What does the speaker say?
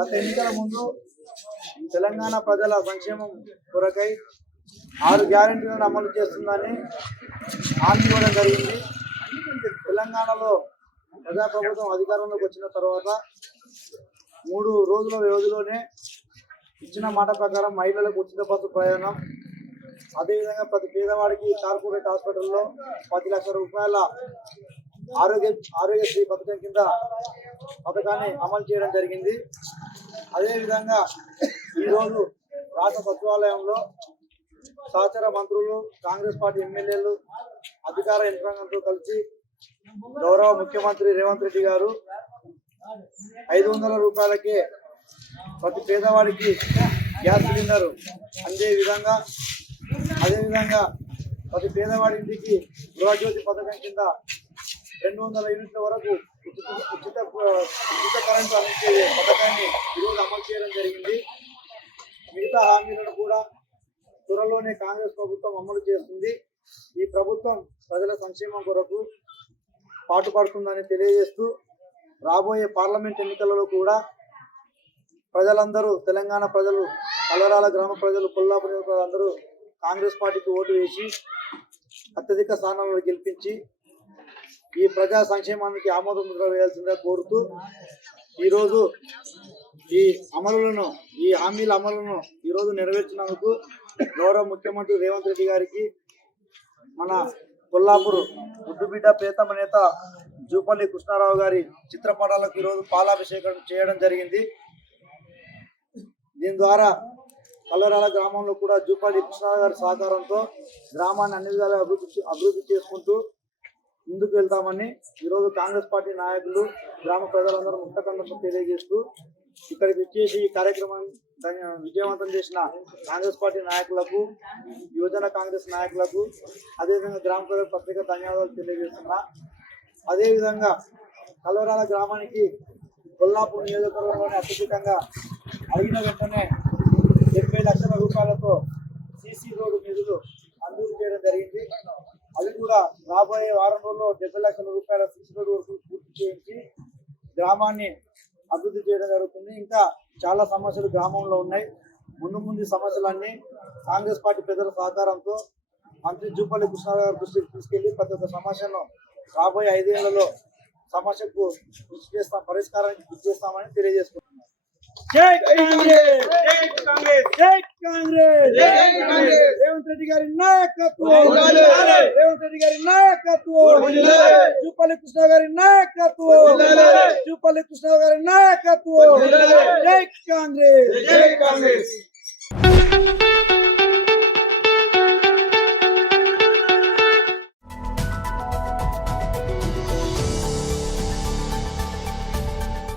గత ఎన్నికల ముందు తెలంగాణ ప్రజల సంక్షేమం కొరకై 6 గ్యారెంటీలను అమలు చేస్తుందని హామీ ఇవ్వడం జరిగింది. తెలంగాణలో ప్రజాప్రభుత్వం అధికారంలోకి వచ్చిన తర్వాత 3 రోజుల వ్యవధిలోనే ఇచ్చిన మాట ప్రకారం మహిళలకు ఉచిత బస్సు ప్రయాణం, అదేవిధంగా ప్రతి పేదవాడికి కార్పొరేట్ హాస్పిటల్లో 10 లక్షల రూపాయల ఆరోగ్యశ్రీ పథకం కింద పథకాన్ని అమలు చేయడం జరిగింది. అదేవిధంగా ఈరోజు రాష్ట్ర సచివాలయంలో సహచర మంత్రులు, కాంగ్రెస్ పార్టీ ఎమ్మెల్యేలు, అధికార యంత్రాంగంతో కలిసి గౌరవ ముఖ్యమంత్రి రేవంత్ రెడ్డి గారు 500 రూపాయలకే ప్రతి పేదవాడికి గ్యాస్ సిలిండర్ అదేవిధంగా ప్రతి పేదవాడి ఇంటికి గృహజ్యోతి పథకం కింద 200 యూనిట్ల వరకు ఉచిత కరెంటు అందించే పథకాన్ని ఈరోజు అమలు చేయడం జరిగింది. మిగతా హామీలను కూడా త్వరలోనే కాంగ్రెస్ ప్రభుత్వం అమలు చేస్తుంది. ఈ ప్రభుత్వం ప్రజల సంక్షేమం కొరకు పాటుపడుతుందని తెలియజేస్తూ రాబోయే పార్లమెంట్ ఎన్నికలలో కూడా ప్రజలందరూ, తెలంగాణ ప్రజలు, కలరాల గ్రామ ప్రజలు, కొల్లాపూర్ అందరూ కాంగ్రెస్ పార్టీకి ఓటు వేసి అత్యధిక స్థానాలను గెలిపించి ఈ ప్రజా సంక్షేమానికి ఆమోద ముద్ర వేయాల్సిందిగా కోరుతూ ఈరోజు ఈ హామీల అమలును ఈరోజు నెరవేర్చినందుకు గౌరవ ముఖ్యమంత్రి రేవంత్ రెడ్డి గారికి, మన కొల్లాపూర్ ముద్దుబిడ్డ ప్రియతమ నేత జూపల్లి కృష్ణారావు గారి చిత్రపటాలకు ఈరోజు పాలాభిషేకం చేయడం జరిగింది. దీని ద్వారా కల్లరాల గ్రామంలో కూడా జూపల్లి కృష్ణారావు గారి సహకారంతో గ్రామాన్ని అన్ని విధాలుగా అభివృద్ధి చేసుకుంటూ ముందుకు వెళ్తామని ఈరోజు కాంగ్రెస్ పార్టీ నాయకులు, గ్రామ ప్రజలందరూ ముక్తకంఠంతో తెలియజేస్తూ ఇక్కడికి వచ్చేసి ఈ కార్యక్రమాన్ని విజయవంతం చేసిన కాంగ్రెస్ పార్టీ నాయకులకు, యువజన కాంగ్రెస్ నాయకులకు, అదేవిధంగా గ్రామ ప్రజల ప్రత్యేక ధన్యవాదాలు తెలియజేస్తున్నా. అదేవిధంగా కల్వరాల గ్రామానికి కొల్లాపూర్ నియోజకవర్గంలోనే అత్యధికంగా అడిగిన వెంటనే 70 లక్షల రూపాయలతో సీసీ రోడ్డు నిధులు మంజూరు చేయడం జరిగింది. అది కూడా రాబోయే వారం రోజుల్లో 70 లక్షల రూపాయల సీసీ రోడ్డు వరకు పూర్తి చేయించి గ్రామాన్ని అభివృద్ధి చేయడం జరుగుతుంది. ఇంకా చాలా సమస్యలు గ్రామంలో ఉన్నాయి. ముందు సమస్యలన్నీ కాంగ్రెస్ పార్టీ పెద్దల సహకారంతో మంత్రి జూపల్లి కృష్ణారావు గారి దృష్టికి తీసుకెళ్లి ప్రతి ఒక్క సమస్యను రాబోయే 5 ఏళ్లలో సమస్యకు పరిష్కారానికి కృషి చేస్తామని తెలియజేసుకుంటున్నాం. జై కాంగ్రెస్, జై కాంగ్రెస్, జై కాంగ్రెస్, జై కాంగ్రెస్. రేవంత్ రెడ్డి గారి నాయకత్వం, రేవంత్ రెడ్డి గారి నాయకత్వం, జూపల్లి కృష్ణ గారి నాయకత్వం, జూపల్లి కృష్ణ గారి నాయకత్వం. జై కాంగ్రెస్, జై కాంగ్రెస్.